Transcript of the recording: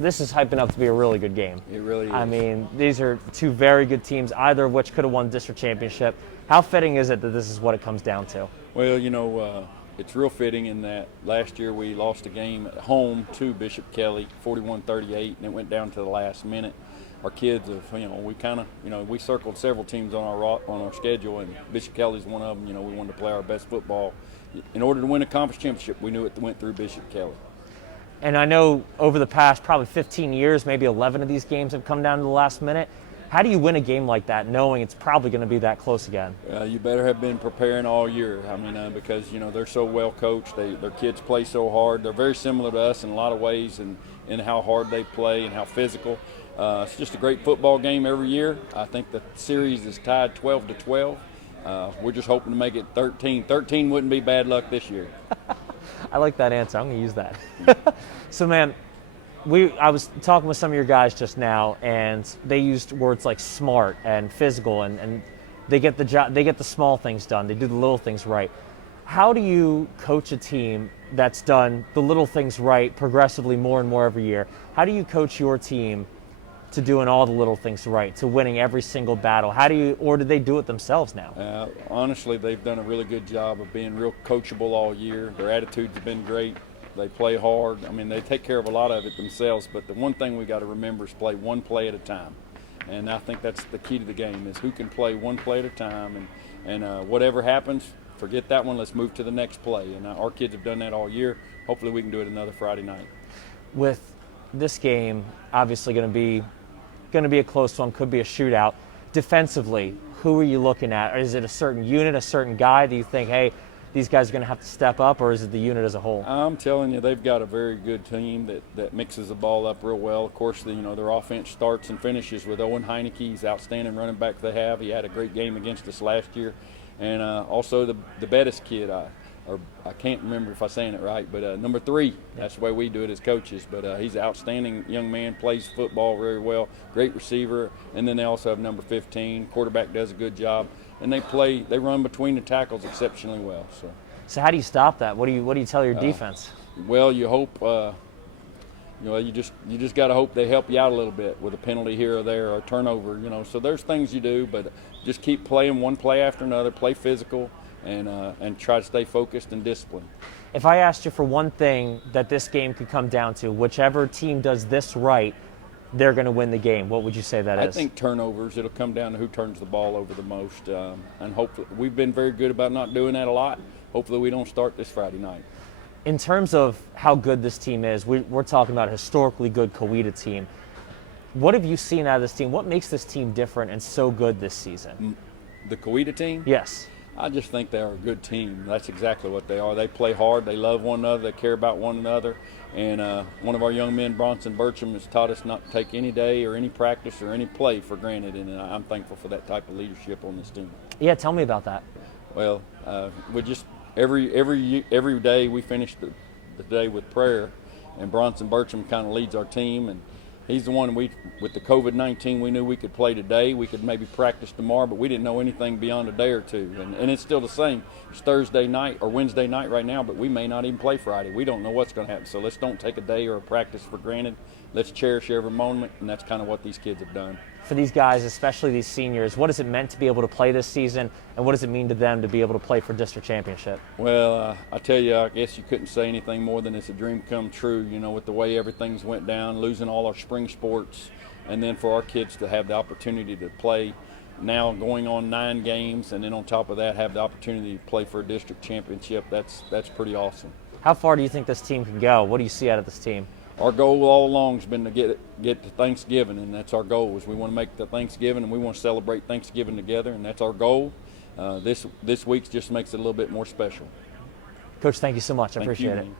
this is hyping up to be a really good game. It really is. I mean, these are two very good teams, either of which could have won district championship. How fitting is it that this is what it comes down to? Well, it's real fitting in that last year we lost a game at home to Bishop Kelly, 41-38, and it went down to the last minute. Our kids have, we circled several teams on our schedule, and Bishop Kelly's one of them. We wanted to play our best football. In order to win a conference championship, we knew it went through Bishop Kelly. And I know over the past probably 15 years, maybe 11 of these games have come down to the last minute. How do you win a game like that, knowing it's probably going to be that close again? You better have been preparing all year. Because they're so well coached. Their kids play so hard. They're very similar to us in a lot of ways, in how hard they play and how physical. It's just a great football game every year. I think the series is tied 12-12. We're just hoping to make it 13. 13 wouldn't be bad luck this year. I like that answer. I'm going to use that. So, man, I was talking with some of your guys just now, and they used words like smart and physical, and they get the small things done. They do the little things right. How do you coach a team that's done the little things right progressively more and more every year? How do you coach your team to doing all the little things right, to winning every single battle? Or do they do it themselves now? Honestly, they've done a really good job of being real coachable all year. Their attitudes have been great. They play hard. They take care of a lot of it themselves, but the one thing we got to remember is play one play at a time. And I think that's the key to the game, is who can play one play at a time, and whatever happens, forget that one, let's move to the next play. And our kids have done that all year. Hopefully we can do it another Friday night. With this game obviously going to be a close one, could be a shootout. Defensively, who are you looking at? Is it a certain unit, a certain guy that you think, hey, these guys are going to have to step up, or is it the unit as a whole? I'm telling you, they've got a very good team that mixes the ball up real well. Of course, their offense starts and finishes with Owen Heineke. He's outstanding running back they have. He had a great game against us last year. And also the Bettis kid, I can't remember if I'm saying it right, but number 3, that's the way we do it as coaches. But he's an outstanding young man, plays football very well, great receiver. And then they also have number 15. Quarterback does a good job. And they run between the tackles exceptionally well. So how do you stop that? What do you tell your defense? Well, you hope, you just got to hope they help you out a little bit with a penalty here or there or a turnover. So there's things you do, but just keep playing one play after another, play physical, and try to stay focused and disciplined. If I asked you for one thing that this game could come down to, whichever team does this right, they're going to win the game, what would you say that is? I think turnovers. It'll come down to who turns the ball over the most. And hopefully, we've been very good about not doing that a lot. Hopefully we don't start this Friday night. In terms of how good this team is, we're talking about a historically good Coweta team. What have you seen out of this team? What makes this team different and so good this season? The Coweta team? Yes. I just think they are a good team. That's exactly what they are. They play hard. They love one another. They care about one another. And one of our young men, Bronson Burcham, has taught us not to take any day or any practice or any play for granted. And I'm thankful for that type of leadership on this team. Yeah, tell me about that. Well, we just every day we finish the day with prayer, and Bronson Burcham kind of leads our team, and he's the one with the COVID-19, we knew we could play today. We could maybe practice tomorrow, but we didn't know anything beyond a day or two. And it's still the same. It's Thursday night or Wednesday night right now, but we may not even play Friday. We don't know what's going to happen. So let's don't take a day or a practice for granted. Let's cherish every moment, and that's kind of what these kids have done. For these guys, especially these seniors, what has it meant to be able to play this season, and what does it mean to them to be able to play for district championship? Well, I tell you, I guess you couldn't say anything more than it's a dream come true, with the way everything's went down, losing all our spring sports, and then for our kids to have the opportunity to play now going on 9 games, and then on top of that have the opportunity to play for a district championship. That's pretty awesome. How far do you think this team can go? What do you see out of this team? Our goal all along has been to get to Thanksgiving, and that's our goal. Is we want to make the Thanksgiving, and we want to celebrate Thanksgiving together, and that's our goal. This week just makes it a little bit more special. Coach, thank you so much. I appreciate it. Man.